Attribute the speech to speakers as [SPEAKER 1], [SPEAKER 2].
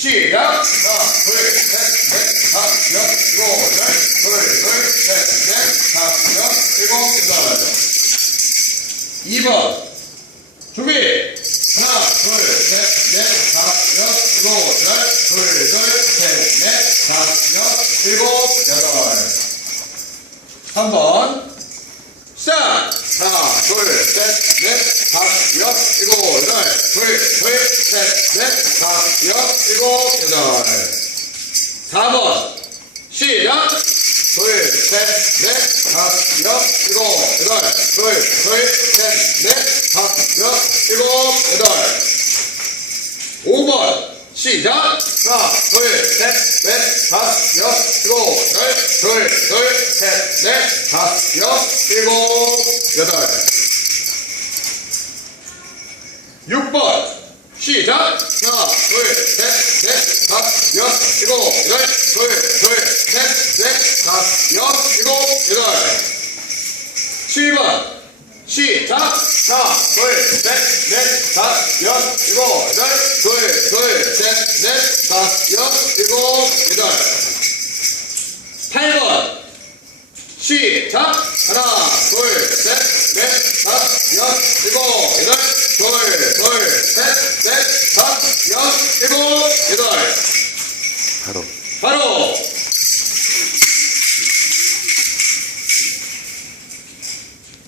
[SPEAKER 1] 시작! 하나, 둘, 셋, 넷, 다, 여, 일곱, 둘, 둘, 셋, 넷, 다, 여, 일곱, 일곱, 2번. 준비! 하나, 둘, 셋, 넷, 다, 여, 일곱, 둘, 둘, 셋, 넷, 다, 여, 일곱, 여덟. 3번. 시작! 하나, 둘, 셋, 넷, 다, 여, 일곱, 여 둘, 둘, 셋, 넷, 다섯, 여섯, 일곱, 여덟. 4번. 시작! 둘, 셋, 넷, 다섯, 여섯, 일곱, 여덟. 둘, 둘, 셋, 넷, 다섯, 여섯, 일곱, 여덟. 5번. 시작! 하나, 둘, 셋, 넷, 다섯, 여섯, 일곱, 여덟. 둘, 둘, 셋, 넷, 다섯, 여섯, 일곱, 여덟. 6번. 시작! 하나, 둘, 셋, 넷, 다섯, 여섯, 일곱, 여덟. 둘, 둘, 셋, 넷, 다섯, 여섯, 일곱, 여덟. 7번. 시작! 하나, 둘, 셋, 넷, 다섯, 여섯, 일곱, 여덟. 둘, 둘, 셋, 넷, 다섯, 여섯, 일곱, 여덟. 8번. 시작! 하나, 둘, 셋, 넷, 다섯, 여섯, 일곱, 여덟. 둘, 여섯, 일곱, 여덟.
[SPEAKER 2] 바로
[SPEAKER 1] 바로